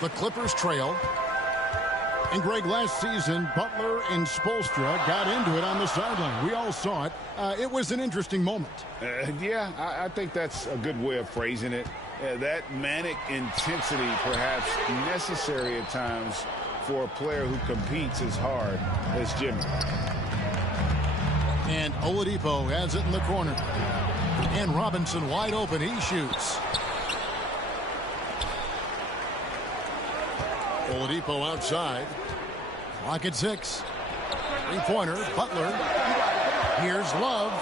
The Clippers trail. And, Greg, last season, Butler and Spoelstra got into it on the sideline. We all saw it. It was an interesting moment. Yeah, I think that's a good way of phrasing it. That manic intensity perhaps necessary at times for a player who competes as hard as Jimmy. And Oladipo has it in the corner. And Robinson wide open. He shoots. Oladipo outside. Clock at 6. Three-pointer. Butler. Here's Love.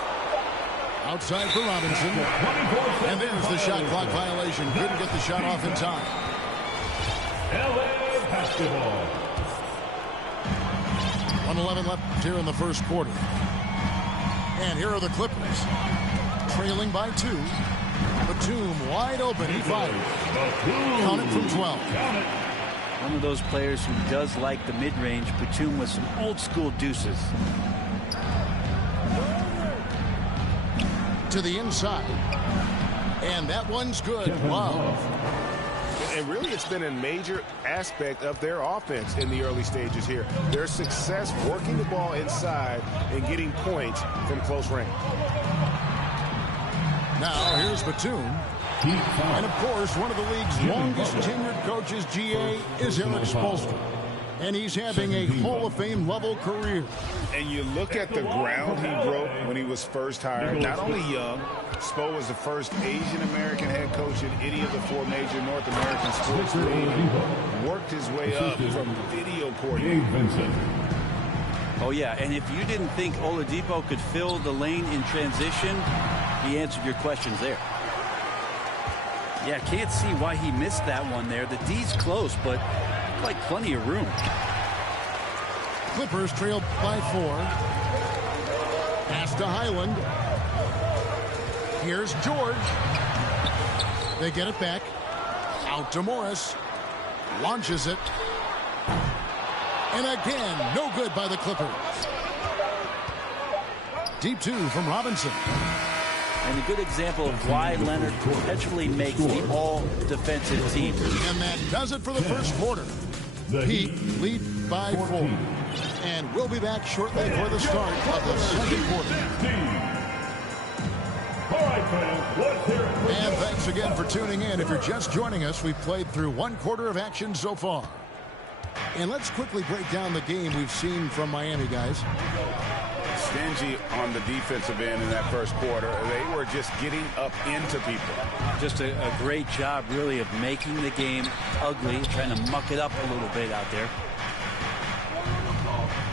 Outside for Robinson. And there's the shot clock violation. Couldn't get the shot off in time. LA basketball. 1:11 left here in the first quarter. And here are the Clippers. Trailing by 2. Batum wide open. He fires. Count it from 12. One of those players who does like the mid-range. Batum with some old-school deuces. To the inside. And that one's good. Love. And really, it's been a major aspect of their offense in the early stages here. Their success working the ball inside and getting points from close range. Now, here's Batum. And, of course, one of the league's longest tenured coaches, GA, is Erik Spoelstra. And he's having a Hall of Fame level career. And you look at the ground he broke when he was first hired. Not only young, Spo was the first Asian-American head coach in any of the 4 major North American sports leagues. Worked his way up from video coordinator. Oh, yeah, and if you didn't think Oladipo could fill the lane in transition, he answered your questions there. Yeah, can't see why he missed that one there. The D's close, but like plenty of room. Clippers trailed by 4. Pass to Highland. Here's George. They get it back. Out to Morris. Launches it. And again, no good by the Clippers. Deep 2 from Robinson. And a good example of why Leonard perpetually makes the all-defensive team. And that does it for the first quarter. The Heat lead by 4. And we'll be back shortly for the start of the second quarter. And thanks again for tuning in. If you're just joining us, we've played through 1 quarter of action so far. And let's quickly break down the game we've seen from Miami, guys. Stingy on the defensive end in that first quarter. They were just getting up into people. Just a great job, really, of making the game ugly, trying to muck it up a little bit out there.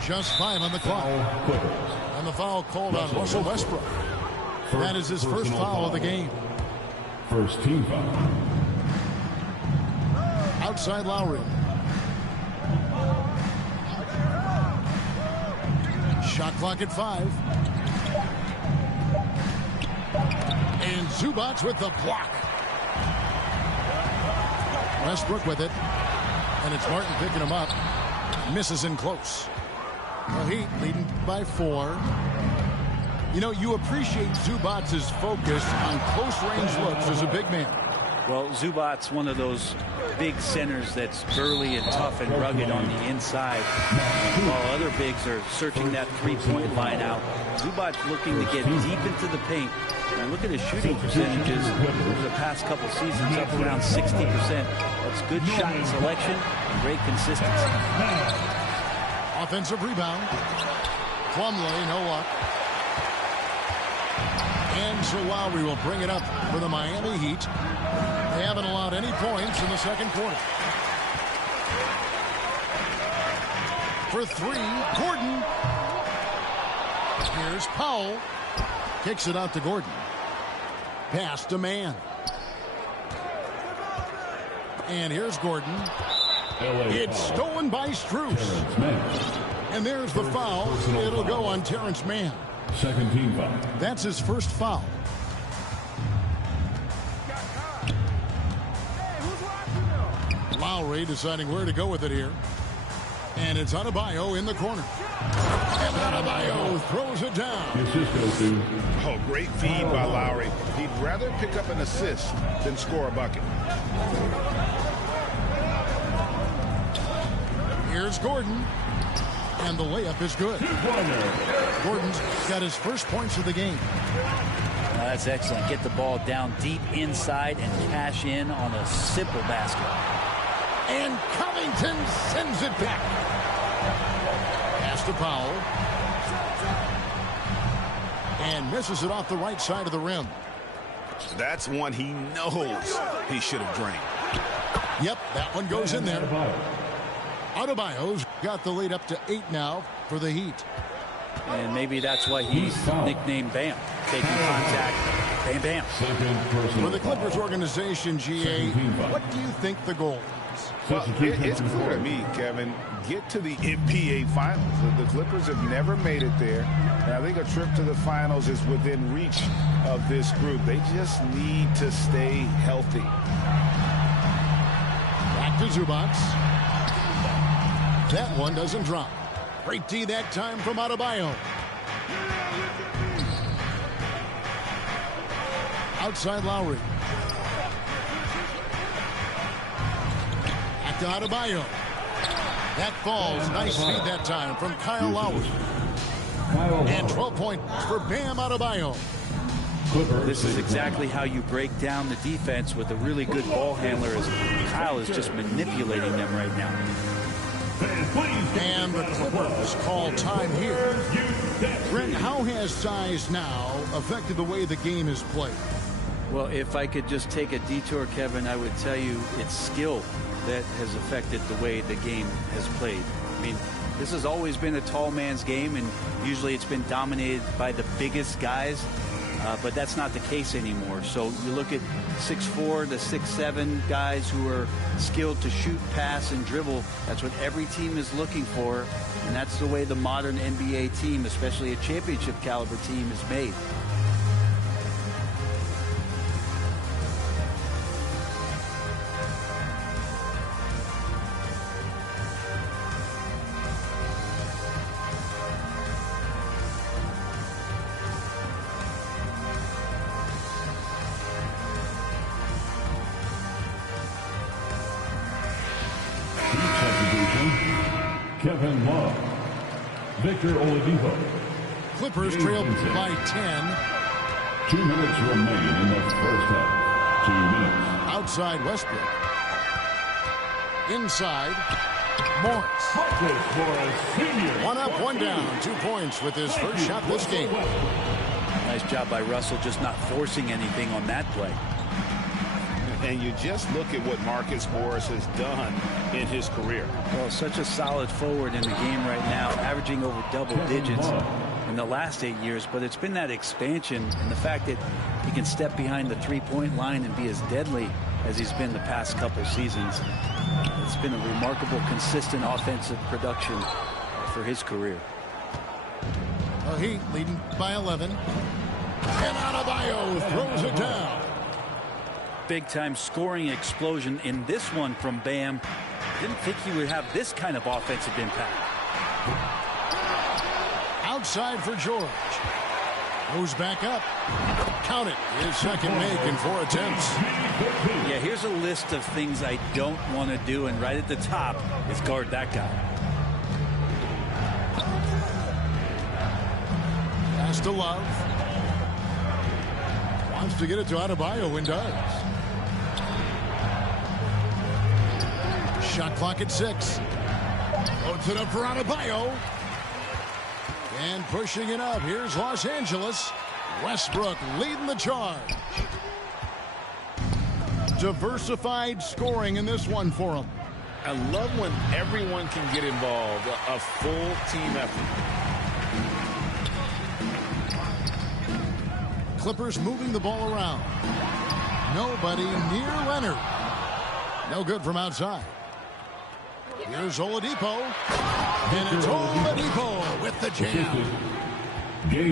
Just 5 on the clock. And the foul called on Russell Westbrook. That is his first foul of the game. First team foul. Outside Lowry. Shot clock at 5. And Zubac with the block. Westbrook with it. And it's Martin picking him up. Misses in close. The Heat leading by 4. You know, you appreciate Zubac's focus on close-range looks as a big man. Well, Zubac's one of those big centers that's burly and tough and rugged on the inside. While other bigs are searching that three-point line out, Zubac looking to get deep into the paint. And look at his shooting percentages over the past couple seasons, up around 60%. That's good shot selection and great consistency. Offensive rebound. Plumlee, no luck. And so Lowry will bring it up for the Miami Heat. They haven't allowed any points in the second quarter. For 3, Gordon. Here's Powell. Kicks it out to Gordon. Pass to Mann. And here's Gordon. It's stolen by Strus. And there's the foul. It'll go on Terrence Mann. Second team foul. That's his first foul. Lowry deciding where to go with it here. And it's Adebayo in the corner. And Adebayo throws it down. Oh, great feed by Lowry. He'd rather pick up an assist than score a bucket. Here's Gordon. And the layup is good. Gordon's got his first points of the game. That's excellent. Get the ball down deep inside and cash in on a simple basket. And Covington sends it back. Pass to Powell. And misses it off the right side of the rim. That's one he knows he should have drained. Yep, that one goes in there. Adebayo's got the lead up to 8 now for the Heat. And maybe that's why he's nicknamed Bam. Taking contact, bam, bam. For the Clippers organization, GA, what do you think the goal is? Well, it's clear to me, Kevin, get to the NBA Finals. The Clippers have never made it there, and I think a trip to the Finals is within reach of this group. They just need to stay healthy. Back to Zubac. That one doesn't drop. Great D that time from Adebayo. Outside Lowry. Back to Adebayo. That falls. Nice feed that time from Kyle Lowry. And 12 points for Bam Adebayo. This is exactly how you break down the defense with a really good ball handler, as Kyle is just manipulating them right now. And the Clippers call time here. Brent, how has size now affected the way the game is played? Well, if I could just take a detour, Kevin, I would tell you it's skill that has affected the way the game has played. I mean, this has always been a tall man's game, and usually it's been dominated by the biggest guys. But that's not the case anymore. So you look at 6'4" to 6'7" guys who are skilled to shoot, pass, and dribble. That's what every team is looking for, and that's the way the modern NBA team, especially a championship caliber team, is made. Kevin Love. Victor Oladipo. Clippers trail by 10. 2 minutes remain in the first half. 2 minutes. Outside Westbrook. Inside Morris. 1 up, 1 down. 2 points with his first shot this game. Nice job by Russell, just not forcing anything on that play. And you just look at what Marcus Morris has done in his career. Well, such a solid forward in the game right now, averaging over double digits in the last 8 years. But it's been that expansion and the fact that he can step behind the three-point line and be as deadly as he's been the past couple seasons. It's been a remarkable, consistent offensive production for his career. The Heat leading by 11. And Adebayo throws it down. Big-time scoring explosion in this one from Bam. Didn't think he would have this kind of offensive impact. Outside for George. Goes back up. Count it. His second make in 4 attempts. Yeah, here's a list of things I don't want to do, and right at the top is guard that guy. Pass to Love. Wants to get it to Adebayo and does. Shot clock at 6. Loads it up for Adebayo. And pushing it up. Here's Los Angeles. Westbrook leading the charge. Diversified scoring in this one for him. I love when everyone can get involved. A full team effort. Clippers moving the ball around. Nobody near Leonard. No good from outside. Here's Oladipo. And it's Oladipo with the jam.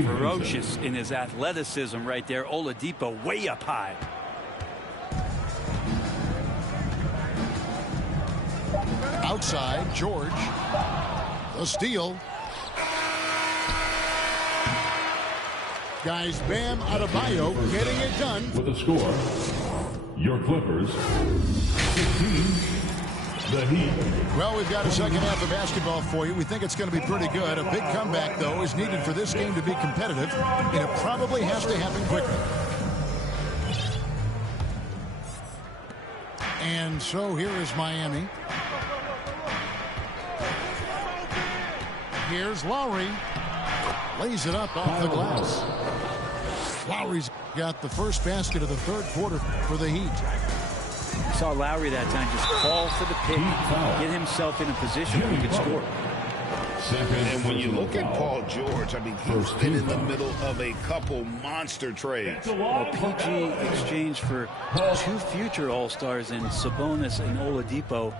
Ferocious in his athleticism right there. Oladipo way up high. Outside, George. The steal. Guys, Bam Adebayo getting it done. With the score, your Clippers 16, The Heat. Well, we've got a second half of basketball for you. We think it's going to be pretty good. A big comeback, though, is needed for this game to be competitive, and it probably has to happen quickly. And so here is Miami. Here's Lowry. Lays it up off the glass. Lowry's got the first basket of the third quarter for the Heat. We saw Lowry that time just fall for the pick, get himself in a position where he could score. And when you look at Paul George, I mean, he's been in the middle of a couple monster trades. Well, PG exchanged for two future All-Stars in Sabonis and Oladipo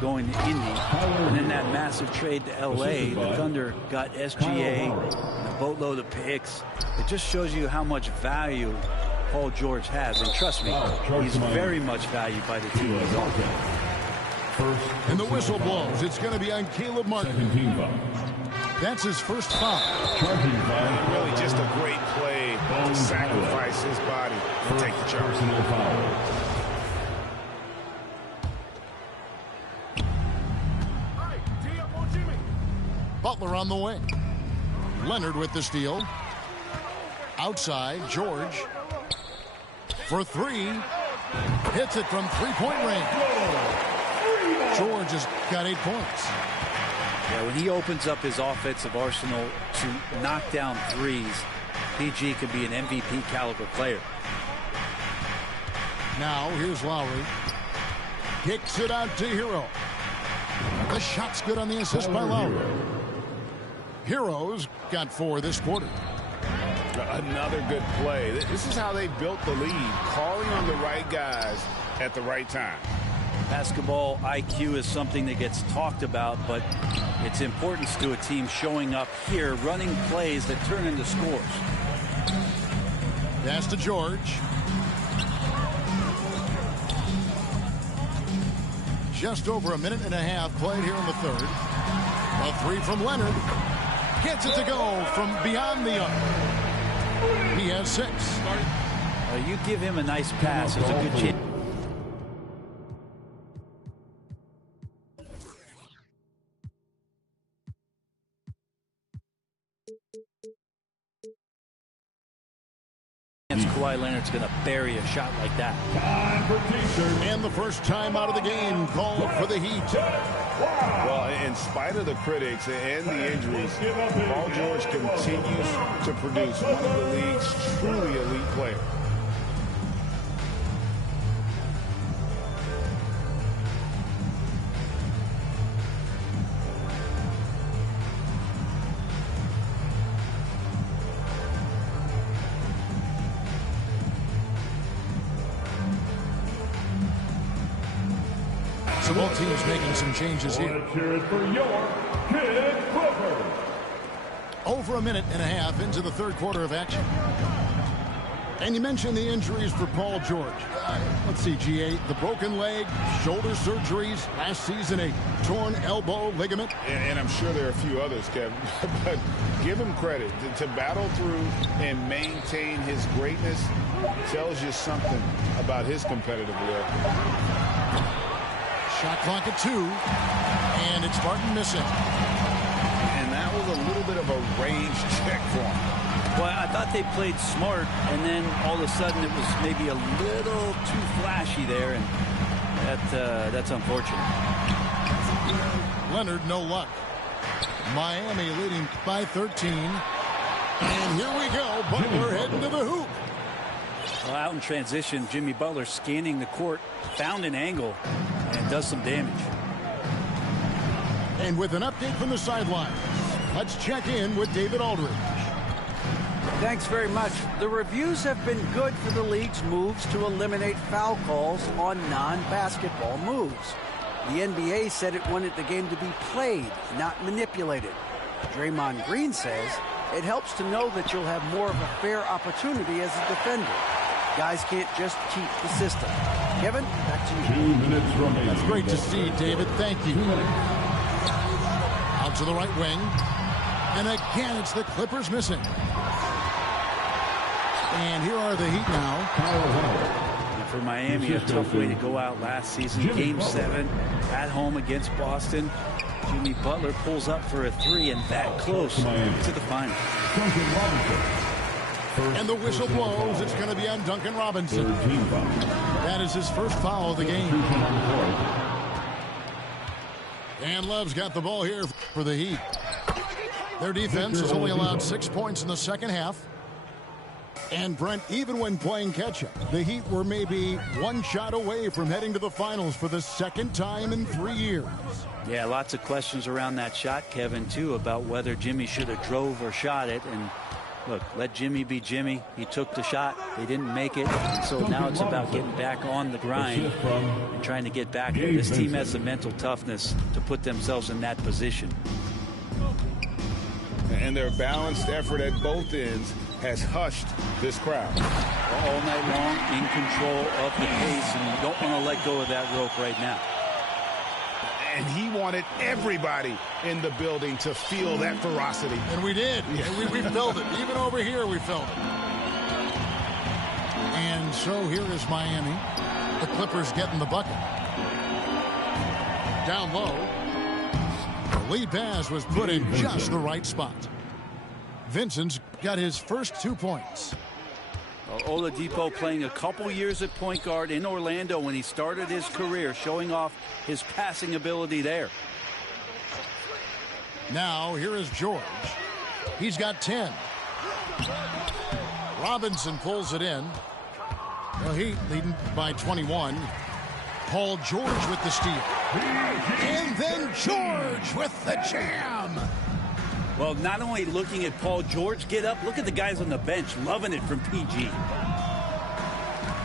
going to Indy. And then that massive trade to L.A., the Thunder got SGA, a boatload of picks. It just shows you how much value Paul George has. And trust me, he's very much valued by the team. And the whistle blows. It's going to be on Caleb Martin. That's his first foul. Really just a great play to sacrifice his body and take the charge. Butler on the wing. Leonard with the steal. Outside, George. For three. Hits it from three-point range. George has got 8 points. Yeah, when he opens up his offensive arsenal to knock down threes, PG could be an MVP caliber player. Now, here's Lowry. Kicks it out to Hero. The shot's good on the assist by Lowry. Hero's got 4 this quarter. Another good play. This is how they built the lead, calling on the right guys at the right time. Basketball IQ is something that gets talked about, but its importance to a team showing up here, running plays that turn into scores. Pass to George. Just over a minute and a half played here in the third. A three from Leonard. Gets it to go from beyond the arc. He has 6. You give him a nice pass, it's a good chance. Kawhi Leonard's going to bury a shot like that. And the first time out of the game called for the Heat. Well, in spite of the critics and the injuries, Paul George continues to produce one of the league's truly elite players. So both teams making some changes here. Over a minute and a half into the third quarter of action. And you mentioned the injuries for Paul George. Let's see, GA, the broken leg, shoulder surgeries, last season a torn elbow ligament. And I'm sure there are a few others, Kevin. But give him credit. To battle through and maintain his greatness tells you something about his competitive will. Shot clock at 2, and it's Martin missing. And that was a little bit of a range check for him. Well, I thought they played smart, and then all of a sudden it was maybe a little too flashy there, and that's unfortunate. Leonard, no luck. Miami leading by 13. And here we go. Butler heading to the hoop. Well, out in transition, Jimmy Butler scanning the court, found an angle, and does some damage. And with an update from the sideline, let's check in with David Aldridge. Thanks very much. The reviews have been good for the league's moves to eliminate foul calls on non-basketball moves. The NBA said it wanted the game to be played, not manipulated. Draymond Green says it helps to know that you'll have more of a fair opportunity as a defender. Guys can't just cheat the system. Kevin, back to you. 2 minutes remaining. That's great to see, David. Thank you. Out to the right wing. And again, it's the Clippers missing. And here are the Heat now. for Miami. A tough way to go out last season. Game 7 at home against Boston. Jimmy Butler pulls up for a 3 and that close to the final. And the whistle blows. It's going to be on Duncan Robinson. That is his first foul of the game. And Love's got the ball here for the Heat. Their defense has only allowed 6 points in the second half. And Brent, even when playing catch-up, the Heat were maybe one shot away from heading to the finals for the second time in 3 years. Yeah, lots of questions around that shot, Kevin, too, about whether Jimmy should have drove or shot it. And look, let Jimmy be Jimmy. He took the shot. They didn't make it. And so now it's about getting back on the grind and trying to get back there. This team has the mental toughness to put themselves in that position. And their balanced effort at both ends has hushed this crowd. All night long, in control of the pace, and you don't want to let go of that rope right now. And he wanted everybody in the building to feel that ferocity. And we did. Yeah. And we felt it. Even over here, we felt it. And so here is Miami. The Clippers getting the bucket. Down low. The lead pass was put in just the right spot. Vincent's got his first 2 points. Well, Oladipo playing a couple years at point guard in Orlando when he started his career, showing off his passing ability there. Now, here is George. He's got 10. Robinson pulls it in. The Heat leading by 21. Paul George with the steal. And then George with the jam. Well, not only looking at Paul George get up, look at the guys on the bench loving it from PG.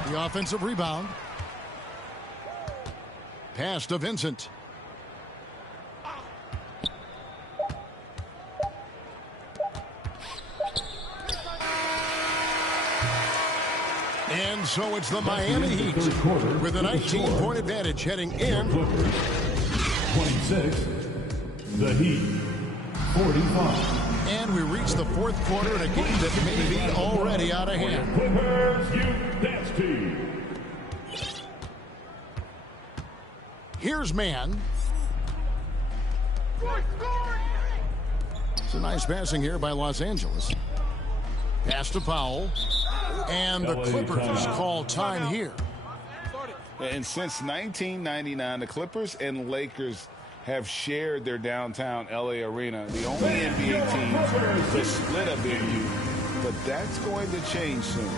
The offensive rebound. Pass to Vincent. And so it's the Miami Heat with a 19-point advantage heading in. 26, the Heat, 45. And we reach the fourth quarter in a game that may be already out of hand. Clippers Youth Dance Team. Here's man. It's a nice passing here by Los Angeles. Pass to Powell. And the Clippers call time here. And since 1999, the Clippers and Lakers have shared their downtown LA arena. The only NBA team to split a venue. But that's going to change soon.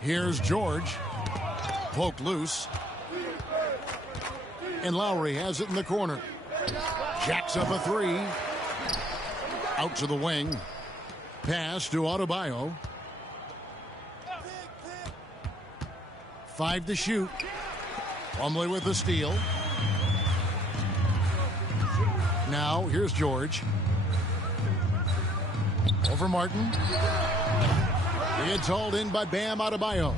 Here's George. Poked loose. And Lowry has it in the corner. Jacks up a three. Out to the wing. Pass to Adebayo. 5 to shoot. Plumlee with the steal. Now, here's George. Over Martin. It's hauled in by Bam Adebayo.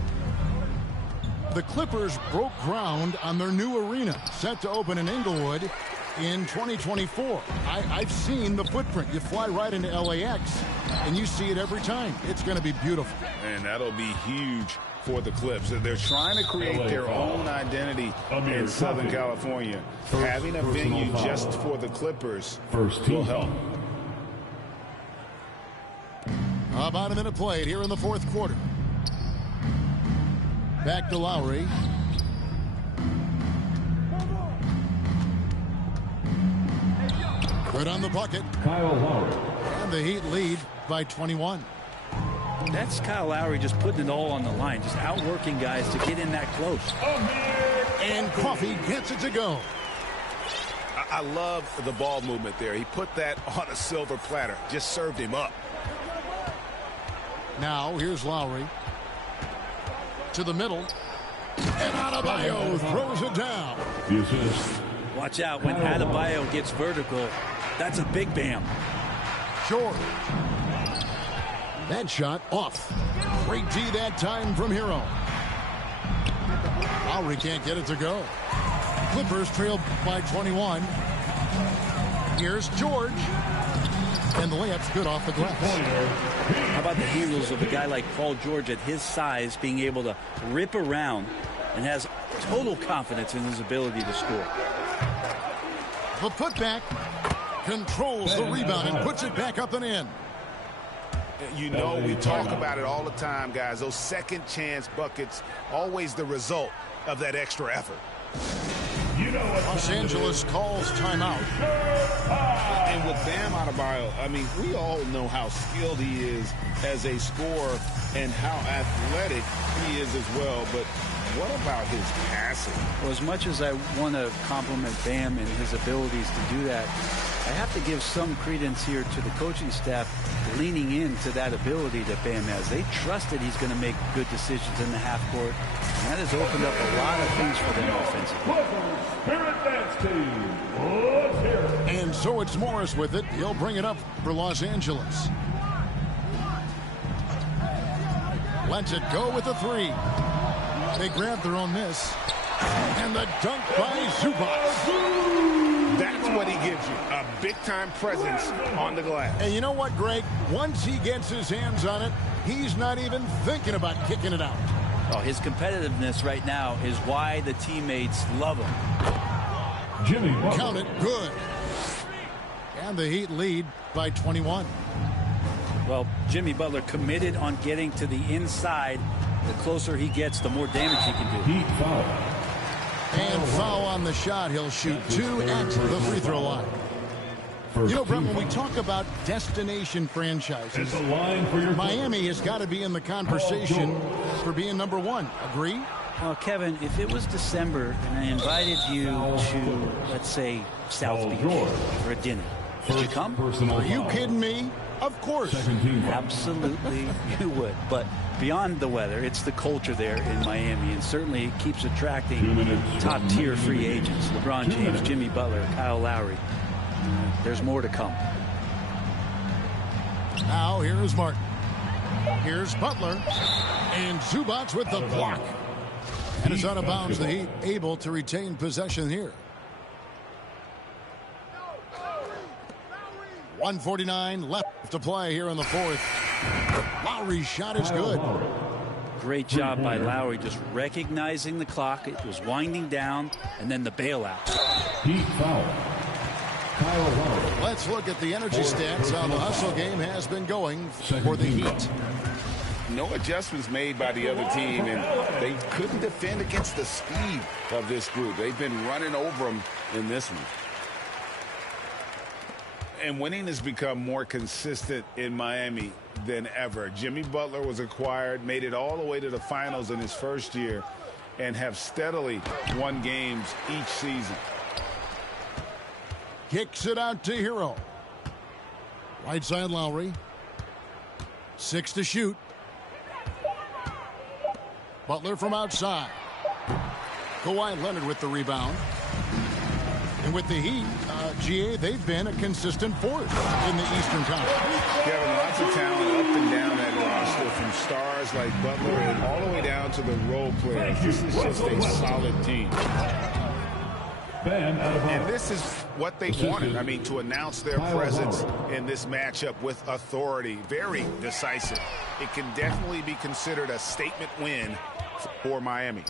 The Clippers broke ground on their new arena, set to open in Inglewood in 2024. I've seen the footprint. You fly right into LAX, and you see it every time. It's going to be beautiful. And that'll be huge for the Clips. They're trying to create their own identity in Southern California. Having a venue just for the Clippers will help. About a minute played here in the fourth quarter. Back to Lowry. Good on the bucket. Kyle Lowry. And the Heat lead by 21. That's Kyle Lowry just putting it all on the line, just outworking guys to get in that close. And Coffey gets it to go. I love the ball movement there. He put that on a silver platter, just served him up. Now, here's Lowry. to the middle. And Adebayo throws it down. The assist. Watch out when Adebayo gets vertical. That's a big Bam. George. That shot off. Great D that time from Hero. Lowry can't get it to go. Clippers trail by 21. Here's George. And the layup's good off the glass. How about the handles of a guy like Paul George at his size being able to rip around and has total confidence in his ability to score. The putback controls the rebound and puts it back up and in. You know, we talk about it all the time, guys. Those second chance buckets, always the result of that extra effort. Los Angeles calls timeout. And with Bam Adebayo, I mean, we all know how skilled he is as a scorer and how athletic he is as well. But what about his passing? Well, as much as I want to compliment Bam and his abilities to do that, I have to give some credence here to the coaching staff leaning into that ability that Bam has. They trust that he's going to make good decisions in the half court, and that has opened up a lot of things for them offensively. And so it's Morris with it. He'll bring it up for Los Angeles. Lets it go with a three. They grab their own miss. And the dunk by Zubac. That's what he gives you, a big-time presence on the glass. And you know what, Greg? Once he gets his hands on it, he's not even thinking about kicking it out. Oh, his competitiveness right now is why the teammates love him. Jimmy Butler. Count it, good. And the Heat lead by 21. Well, Jimmy Butler committed on getting to the inside. The closer he gets, the more damage he can do. Heat foul. And foul on the shot. He'll shoot 2 at the free throw line. You know, Brett, when we talk about destination franchises, It's a line for your Miami has got to be in the conversation for being number one. Agree? Well, Kevin, if it was December and I invited you to, let's say, South Beach for a dinner, would you come? Are you kidding me? Of course. Absolutely, you would. But beyond the weather, it's the culture there in Miami, and certainly it keeps attracting top-tier free agents. LeBron James, Jimmy Butler, Kyle Lowry. There's more to come. Now here's Martin. Here's Butler. And Zubac with the block. And it's out of bounds. The Heat able to retain possession here. 1:49 left to play here in the fourth. Lowry's shot is good. Great job by Lowry just recognizing the clock. It was winding down, and then the bailout. Heat foul. Kyle Lowry. Let's look at the energy stats. How the hustle game has been going for the Heat. No adjustments made by the other team, and they couldn't defend against the speed of this group. They've been running over them in this one. And winning has become more consistent in Miami than ever. Jimmy Butler was acquired, made it all the way to the finals in his first year, and have steadily won games each season. Kicks it out to Hero. Right side Lowry. 6 to shoot. Butler from outside. Kawhi Leonard with the rebound. And with the Heat, GA, they've been a consistent force in the Eastern Conference. Kevin, lots of talent up and down that roster, from stars like Butler and all the way down to the role players. This is just a solid team. And this is what they wanted. I mean, to announce their presence in this matchup with authority. Very decisive. It can definitely be considered a statement win for Miami.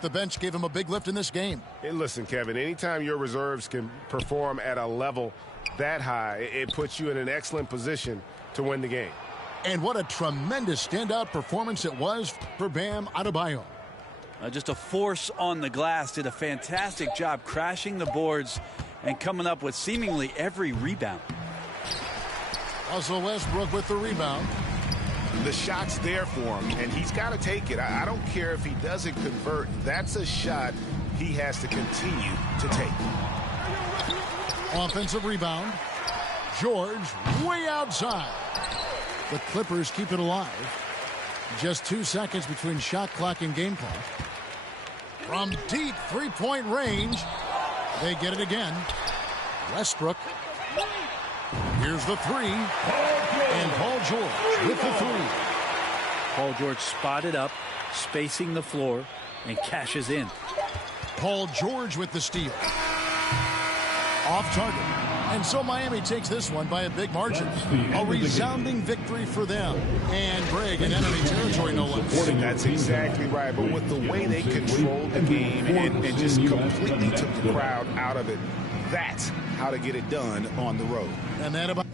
The bench gave him a big lift in this game. Hey, listen, Kevin, anytime your reserves can perform at a level that high, it puts you in an excellent position to win the game. And what a tremendous standout performance it was for Bam Adebayo. Just a force on the glass. Did a fantastic job crashing the boards and coming up with seemingly every rebound. Russell Westbrook with the rebound. The shot's there for him, and he's got to take it. I don't care if he doesn't convert. That's a shot he has to continue to take. Offensive rebound. George way outside. The Clippers keep it alive. Just 2 seconds between shot clock and game clock. From deep three-point range, they get it again. Westbrook. Here's the three. And Paul George with the three. Paul George spotted up, spacing the floor, and cashes in. Paul George with the steal. Off target. And so Miami takes this one by a big margin. A resounding victory for them. And Greg in enemy territory, no less. That's exactly right. But with the way they controlled the game and just completely took the crowd out of it, that's how to get it done on the road. And that about